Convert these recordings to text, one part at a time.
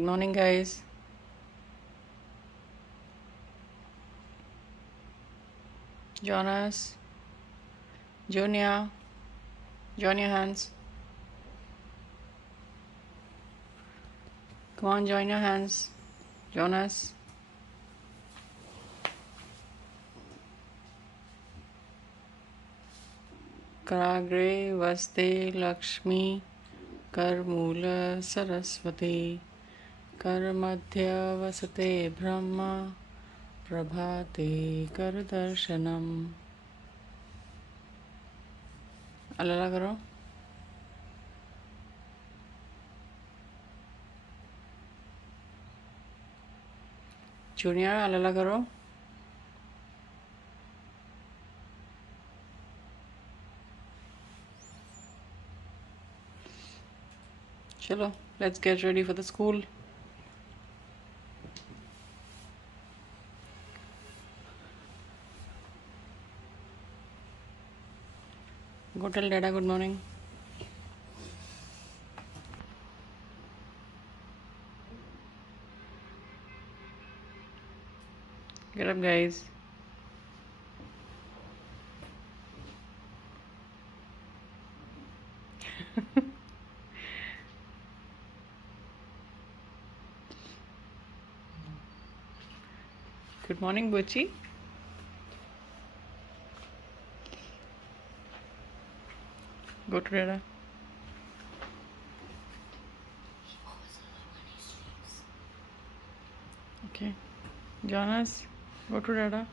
Good morning, guys. Jonas, Junior, join your hands. Come on, join your hands. Jonas. Karagre vaste Lakshmi Karmula Saraswati Karmadhya vasate Brahma Prabhate Kardarshanam. Alala karo. Junior, alala karo. Chalo, let's get ready for the school. Go tell Dada good morning. Get up, guys. Good morning, Buchi. Go to Dada. Okay. Jonas, go to Dada.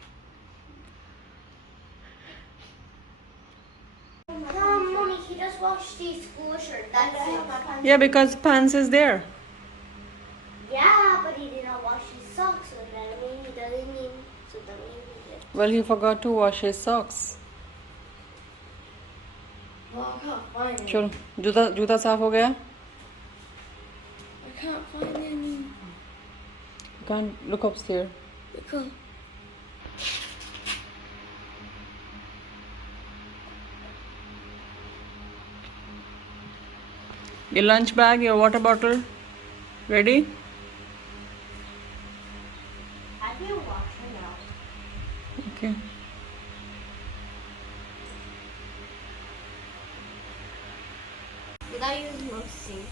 Mommy, he just washed his school shirt. That's it. Yeah, because pants is there. Yeah, but he did not wash his socks. So that means he doesn't mean. So that means he did. Well, he forgot to wash his socks. Well, I can't find any. चलो जूता साफ हो गया. I can't find any. You can't look upstairs. Because. Your lunch bag, your water bottle, ready? I can wash her now. Okay. Without using no sink.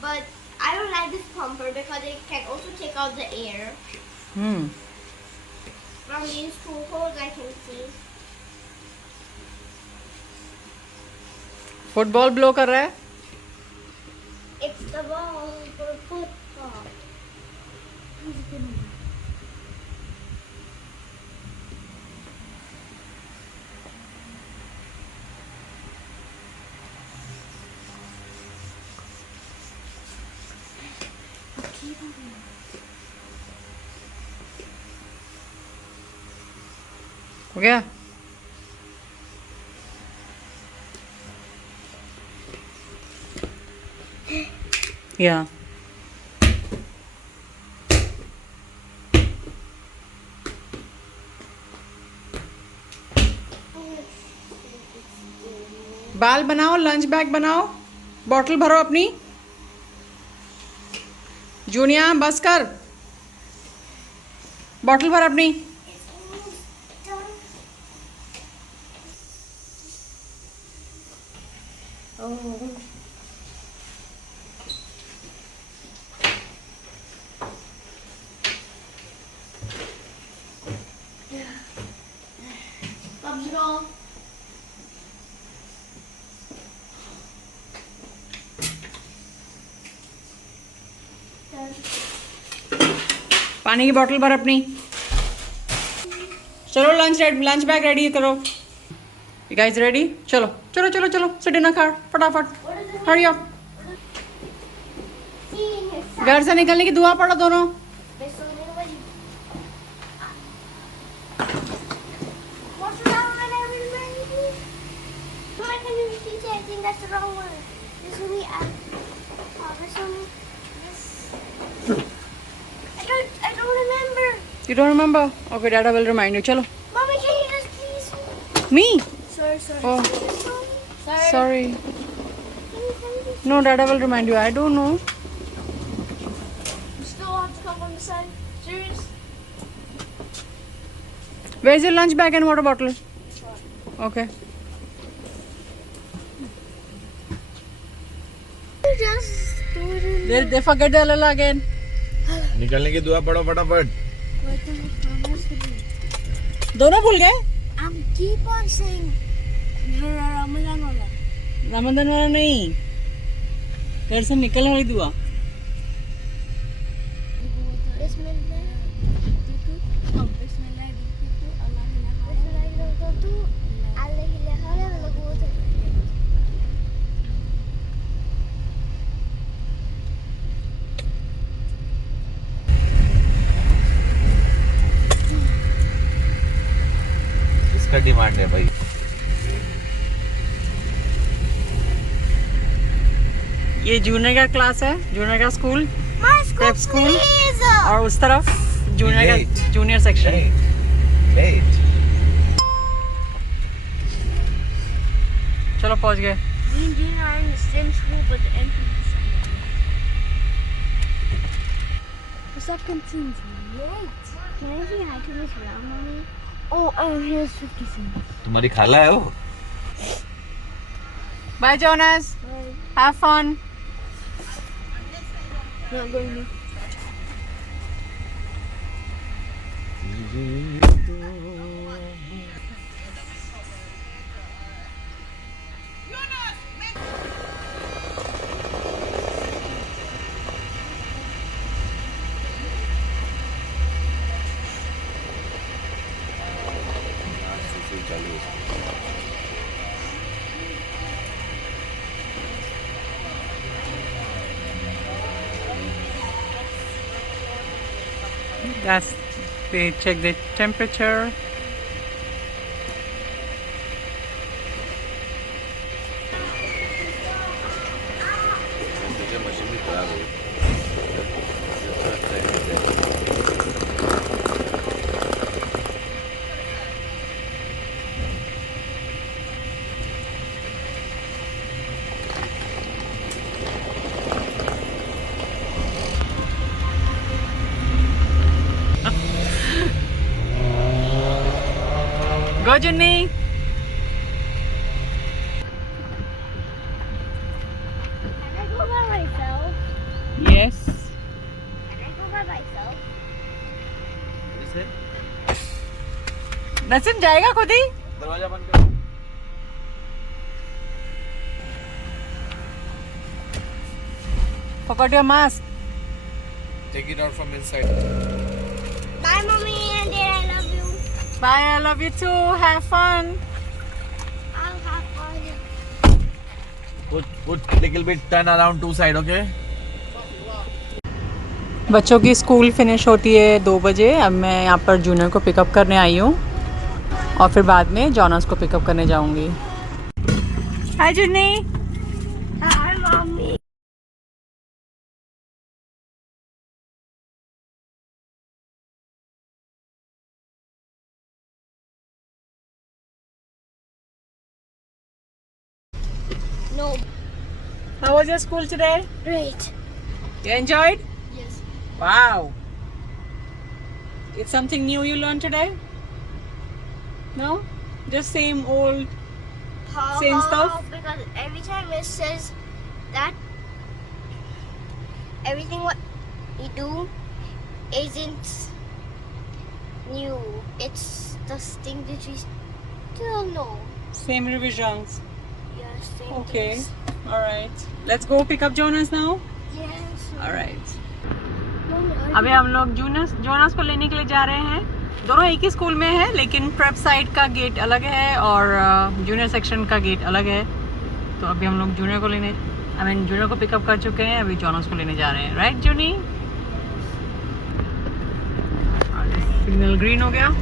But I don't like this pumper because it can also take out the air. From these two holes I can see. Football blow कर रहा है. It's the ball for football. हो गया? Yeah. बाल बनाओ, lunch bag बनाओ, bottle भरो अपनी. जूनिया बस कर, बॉटल भर अपनी. Oh. Popsicle. पानी की बॉटल भर अपनी. चलो लंच बैग रेडी करो. You guys ready? चलो चलो चलो चलो से डिनर खा फटाफट. Hurry up. घर से निकलने की दुआ पढ़ो दोनों. I think that's the wrong one. This will be this one. This. I don't remember. You don't remember? Okay, Dada will remind you. चलो. Mommy, can you just please? Me? Sorry. Oh, sorry. Can you send this No, Dada will remind you. I don't know. You still have to come on the side. Serious? Where's your lunch bag and water bottle? Okay. You just do it in They forget the alala again. निकलने की दुआ पढ़ो फटाफट. दोनों भूल गए? I'm keep on saying Ramadan wala. Ramzan वाला नहीं. घर से निकलने वाली दुआ. Bismillah. Bismillah. इसका डिमांड है भाई. ये जूनियर का क्लास है, जूनियर का school. My school, Prep school. please. और उस तरफ जूनियर Late. का जूनियर सेक्शन. Late. चलो पहुंच गए. Me and Gina are in the same school, but the entrance is somewhere. What's up, canteen? Late. Can I say hi to Miss Brown, Mommy? Oh, here's 50 cents. तुम्हारी खाला है वो. Bye Jonas. Bye. Have fun. Not going to. That's they check the temperature. Machine भी खराब है. Go Junni. Can I go by myself? Yes. Can I go by myself? Naseem जाएगा खुद ही. दरवाजा बंद करो. Forgot your mask. Take it out from inside. Bye, Mommy and Dad. I love you. Bye. I love you too. Have fun. I'll have fun. Put little bit turn around two side, okay? बच्चों की school finish होती है 2 बजे. अब मैं यहाँ पर junior को पिकअप करने आई हूँ और फिर बाद में जॉनस को पिकअप करने जाऊँगी. हाय जुन्नी. Hi, Mommy. No. How was your school today? Great. You enjoyed? Yes. Wow. It's something new you learned today? No? Just same old. Same stuff? Because every time it says that everything what you do isn't new. It's the thing that we still know. Same revisions. Yes. Same Okay. things. Alright. Let's go pick up Jonas now. Yes. Alright. Mommy, अभी हम लोग Jonas को लेने के लिए जा रहे हैं. दोनों एक ही स्कूल में है लेकिन प्रेप साइड का गेट अलग है और जूनियर सेक्शन का गेट अलग है. तो अभी हम लोग जूनियर को लेने जूनियर को पिकअप कर चुके हैं. अभी जोनास को लेने जा रहे हैं. राइट जूनी? सिग्नल ग्रीन हो गया.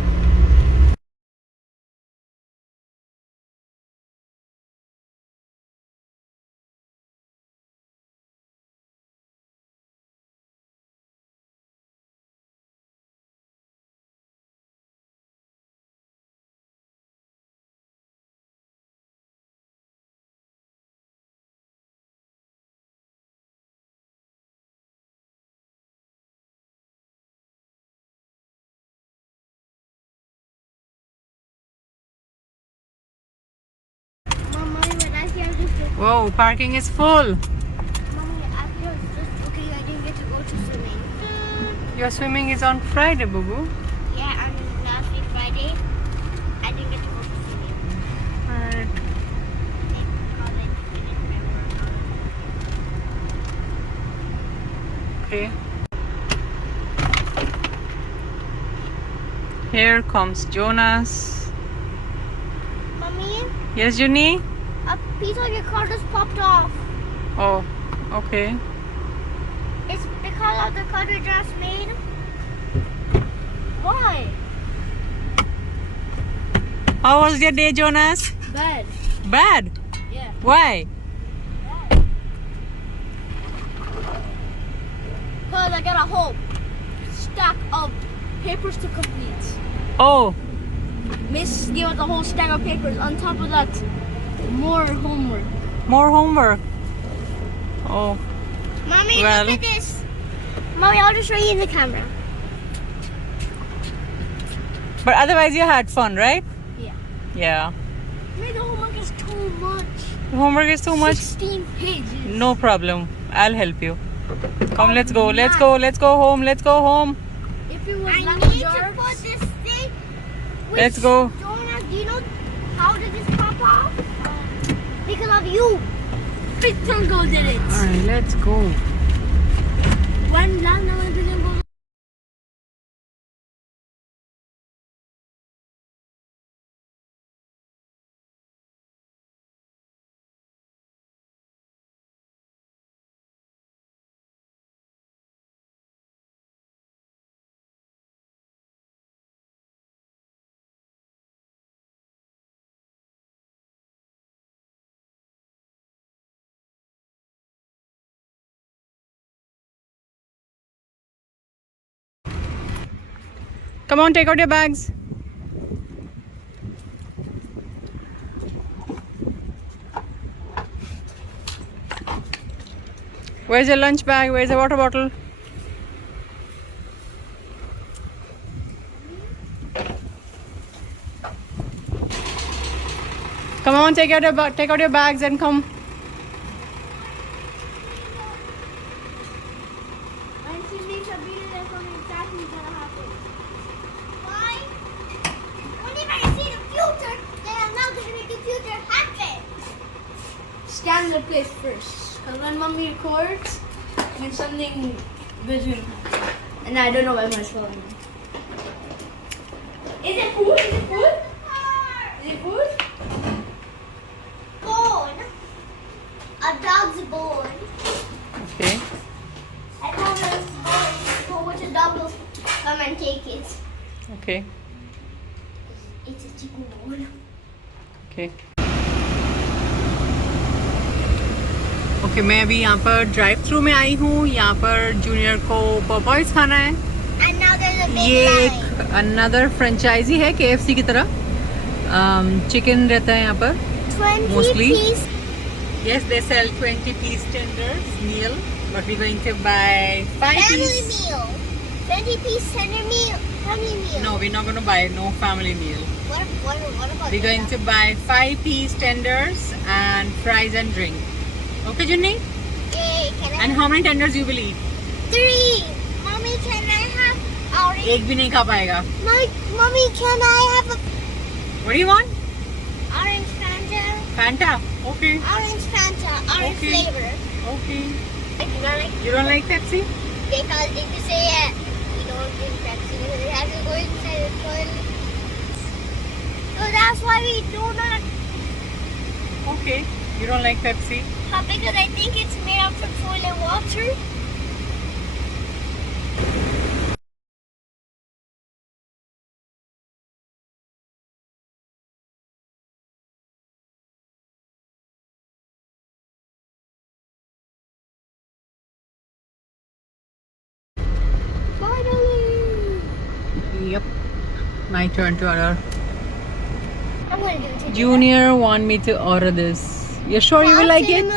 Whoa, parking is full. Mommy, I was just joking. I didn't get to go to swimming. Your swimming is on Friday, boo boo. Yeah, and last week Friday, I didn't get to go to swimming. Alright. College, I didn't remember. Okay. Here comes Jonas. Mommy, Yes, Junie? a piece of your car just popped off. Oh, okay. It's because of the cut we just made. Why? How was your day, Jonas? Bad. Bad? Yeah. Why? Because I got a whole stack of papers to complete. Oh, Miss gave us a whole stack of papers. On top of that, more homework. more homework. Oh, Mommy, Well- look at this. Mommy, I'll just show you in the camera. but otherwise you had fun, right? Yeah. Yeah. Maybe the homework is too much. Homework is too much. 16 pages. No problem. I'll help you. Come, let's go. Let's nice. go. Let's go home. Let's go home. If it was I like need to yours, put this thing. Let's go. Jonah, do you know how did this pop off? Because of you. Big Tango did it. Alright, let's go. When Lana went to go. Come on, take out your bags. Where's your lunch bag? Where's the water bottle? Come on, take out your bags and come. When she makes a video, that's when exactly gonna happen. Why? Whenever I see the future, then I'm not going to make the future happen. Scan the place first. Because when mommy records, when something good's gonna happen. And I don't know why my phone. Is it food? Is it food? Is it food? Bone. A dog's bone. Okay. I told her it's bone. Go with the dog will come and take it. Okay. It's a chicken bone. Okay. Okay, मैं अभी यहाँ पर drive through में आई हूँ. यहाँ पर junior को पॉपॉइज खाना है. And now there's a big ये line. एक अनदर फ्रेंचाइजी है KFC की तरह. चिकन रहता है यहाँ पर. 20 Mostly. piece. Yes, they sell 20 piece tenders meal, but we're going to buy 5 Family piece. meal. 20 piece tender meal. Family meal. No, we're not going to buy no family meal. What about We're going to buy 5 piece tenders and fries and drink. Okay, Junni? Yay, can I And how many tenders you will eat? 3. Mommy, can I have orange? एक भी नहीं खा पाएगा. Mommy, can I have a What do you want? orange Fanta? Fanta. Okay. Orange Fanta, orange Okay. flavor. Okay. I do not like You don't like Pepsi? because if you say you don't drink Pepsi, you have to go inside the toilet. So that's why we do not. Okay. You don't like Pepsi? Because I think it's made of petroleum water. Finally. Yep. My turn to order. I'm gonna do it today. Junior want me to order this. You sure you will like it?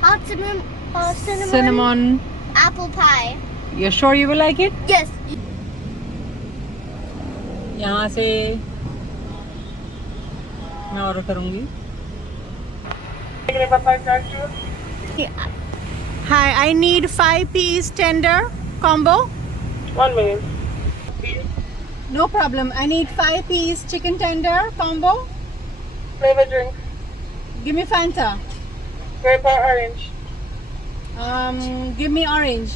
Hot cinnamon, Cinnamon. apple pie. You sure you will like it? Yes. यहाँ से मैं order करूँगी. Hi, I need 5-piece tender combo. 1 minute. No problem. I need 5-piece chicken tender combo. Flavor drink. Give me Fanta. Grape or orange. Give me orange.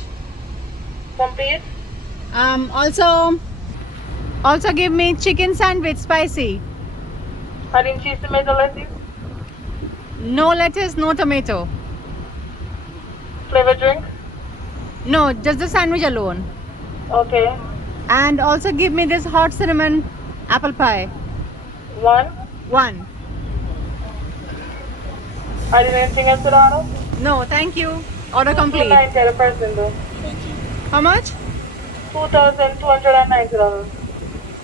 Complete. Also give me chicken sandwich spicy. Adding cheese, tomato, lettuce. No lettuce, no tomato. Flavor drink. No, just the sandwich alone. Okay. And also give me this hot cinnamon apple pie. 1. 1. Adding anything else to the order? No, thank you. Order complete. $290 a person though. How much? $2,290.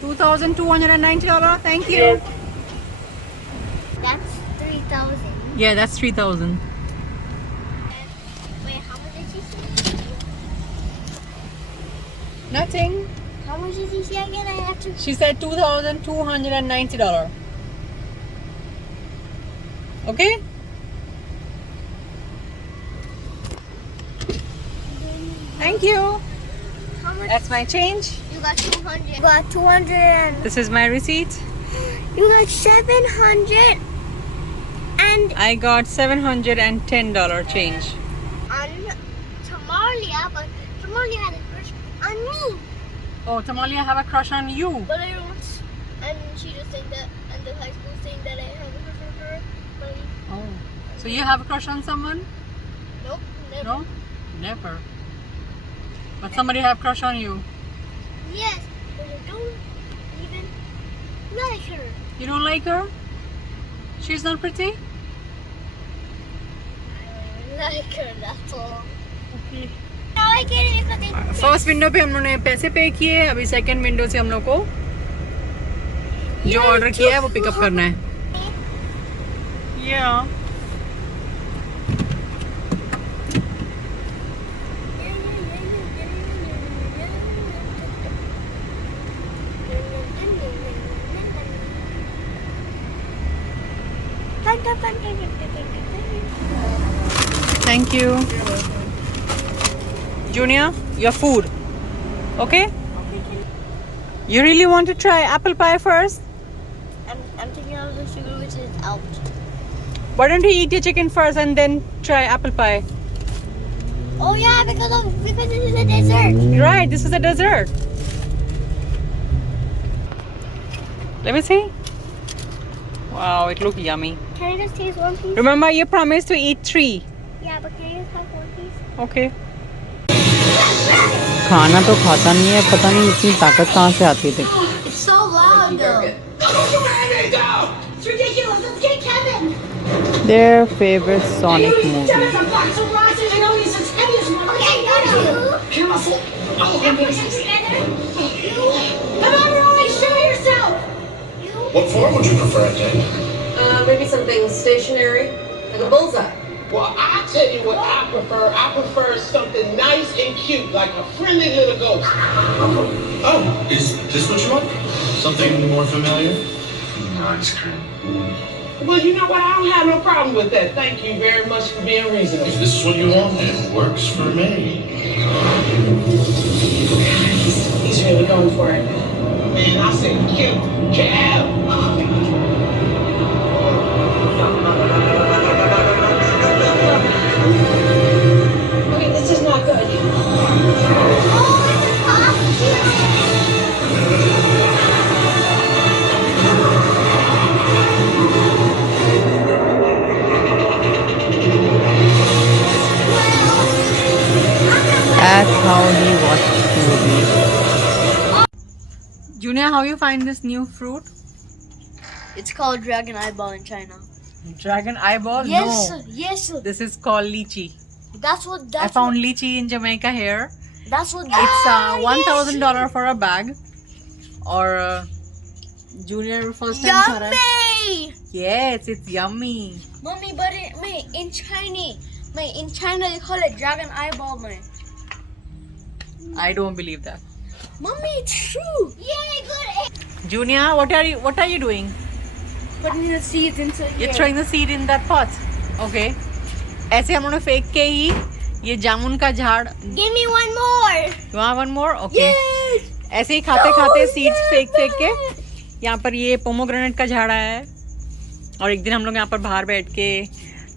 $2,290. Thank you. Yes. That's 3,000. Yeah, that's 3,000. Wait, how much did she say? Nothing. How much did she say again? I have to. She said $2,290. Okay? Thank you. How much? That's my change. You got 200. You got 200 and. This is my receipt. You got 700 and I got $710 change. on Tamalia, but Tamalia had a crush on me. Oh, Tamalia, I have a crush on you. But I don't. And she just saying that, and the high school saying that I have a crush on her. But Oh. So you have a crush on someone? nope, never. No? Never. But somebody have crush on you. Yes, but I don't even like her. You don't like her? She's not pretty? I don't like her, that's all. Now I get it because they. First window पे हम लोगों ने पैसे पे किए, अभी second window से हम लोग को जो ऑर्डर किया है वो पिकअप करना है. Yeah. Thank you. Junior, your food. Okay? You really want to try apple pie first? I'm taking out the sugar which is out. Why don't you eat your chicken first and then try apple pie? Oh yeah, because this is a dessert. Right, this is a dessert. Let me see. Wow, it looks yummy. Can I just taste one piece? Remember, you promised to eat 3. Yeah, but can I just have one piece? Okay. खाना तो खाता नहीं है, पता नहीं इतनी ताकत कहाँ से आती थी. It's so loud though. It's ridiculous. Let's get Kevin. Their favorite Sonic movie. Okay, I got you. Careful! Oh, Come on, Roy, show yourself. what form would you prefer it in? Maybe something stationary, like a bullseye. Well, I tell you what I prefer. I prefer something nice and cute, like a friendly little ghost. Oh, is this what you want? Something more familiar? Ice cream. Well, you know what? I don't have no problem with that. Thank you very much for being reasonable. If this is what you want, it works for me. He's really going for it. Man, I said cute. Cab. Okay, this is not good. That's how he watches movies. Junior, how you find this new fruit? It's called dragon eyeball in China. Dragon eyeball? Yes, No. yes. This is called lychee. That's what. I found lychee in Jamaica here. That's what. It's $1,000 for a bag. Or Junior first time खा रहा है. Yummy! Yes, it's yummy. Mommy, but in China they call it dragon eyeball, man. I don't believe that. Mommy, it's true. Yay, good. Junior, what are you doing? Putting the seeds into You're throwing the seed in that pot. Okay ऐसे हम लोग फेंक के ही ये जामुन का झाड़. Give me one more. You want one more? Okay. ऐसे ही खाते खाते सीड्स फेंक के यहाँ पर ये पोमोग्रेनेट का झाड़ आया है. और एक दिन हम लोग यहाँ पर बाहर बैठ के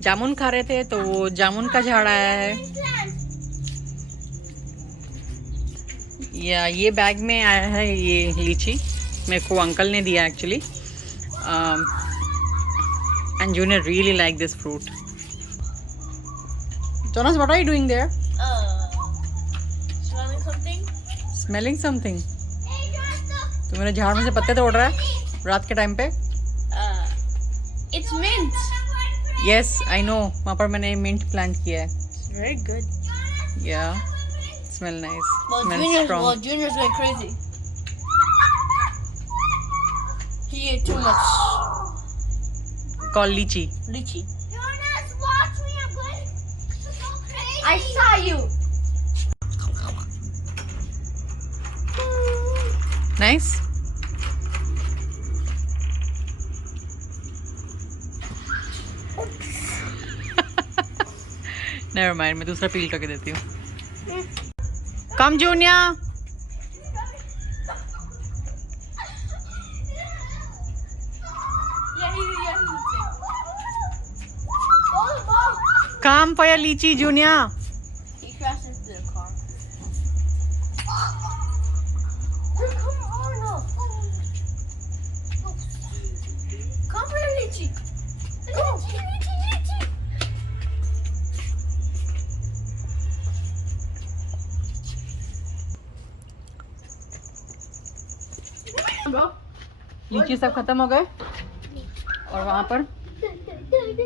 जामुन खा रहे थे तो वो जामुन का झाड़ आया है. या ये बैग में आया है ये लीची. मेरे को अंकल ने दिया actually. And junior really like this fruit. Jonas, what are you doing there? Smelling something? Smelling something? तो मेरे झाड़ में से पत्ते तोड़ रहा है रात के टाइम पे. It's mint. Yes, I know. वहाँ पर मैंने मिंट प्लांट किया है. Very good. Yeah, smell nice. Smell Junior's strong. went crazy. He ate too much Called lychee. lychee. Jonas, watch me. I'm going to go crazy. I saw you. Nice. Never mind. मैं दूसरा पील करके देती हूँ. Come, Junior. Yeah, he's ball. Come for your lychee, Junior. He crashed into the car. Come on, no. Come for your lychee. Go. लीची सब खत्म हो गए और वहाँ पर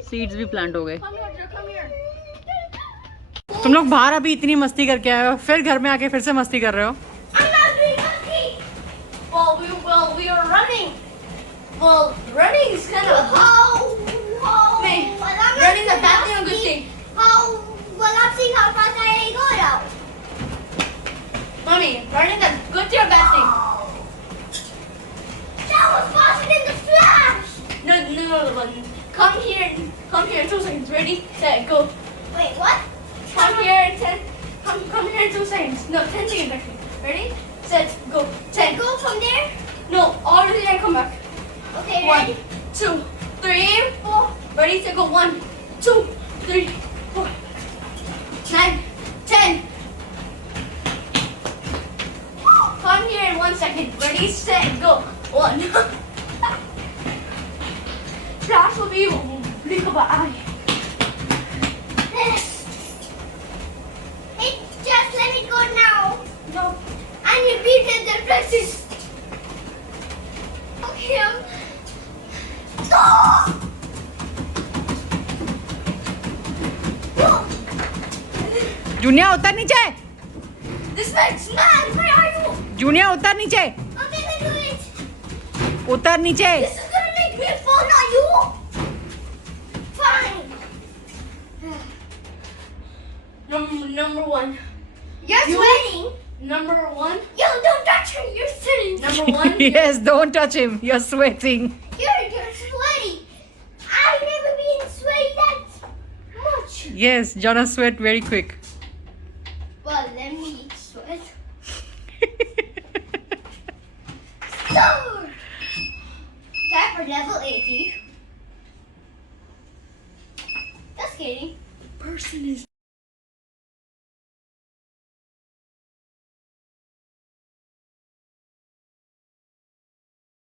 सीड्स भी प्लांट हो गए. Come here. तुम लोग बाहर अभी इतनी मस्ती करके आए हो फिर घर में आके फिर से मस्ती कर रहे हो. I'm not doing monkey. Well, we were running. Well, running is kind of Hey, running is a bad thing or good thing? Well, I'm seeing how fast I go now. Mommy, running is a good thing or bad thing? That was faster than the flash. No. Come here in 2 seconds. Ready, set, go. Wait, what? Come here in 10. Come here in 2 seconds. No, 10 seconds actually. Ready, set, go. 10. Go from there? No, all the way there and come back. Okay, 1, ready? 2, 3, 4. Ready, set, go. 1, 2, 3, 4, 9, 10. Come here in 1 second. Ready, set, go. 1. Flash will be blink of an eye. Hey, just let me go now. No. I need to beat the reflexes. Okay, junior उतर नीचे. This makes mad. Where are you? Junior उतर नीचे. I'm gonna do it. उतर नीचे. This is gonna make me fall, not you. Fine. Number 1. You're sweating. Number 1. Yo, don't touch her. You're sweating. Number 1. Yes, don't touch him. You're sweating. You're sweaty. I've never been sweaty that much. Yes, Jonas sweat very quick. Well, let me sweat. So, time for level 80. Just kidding. Person is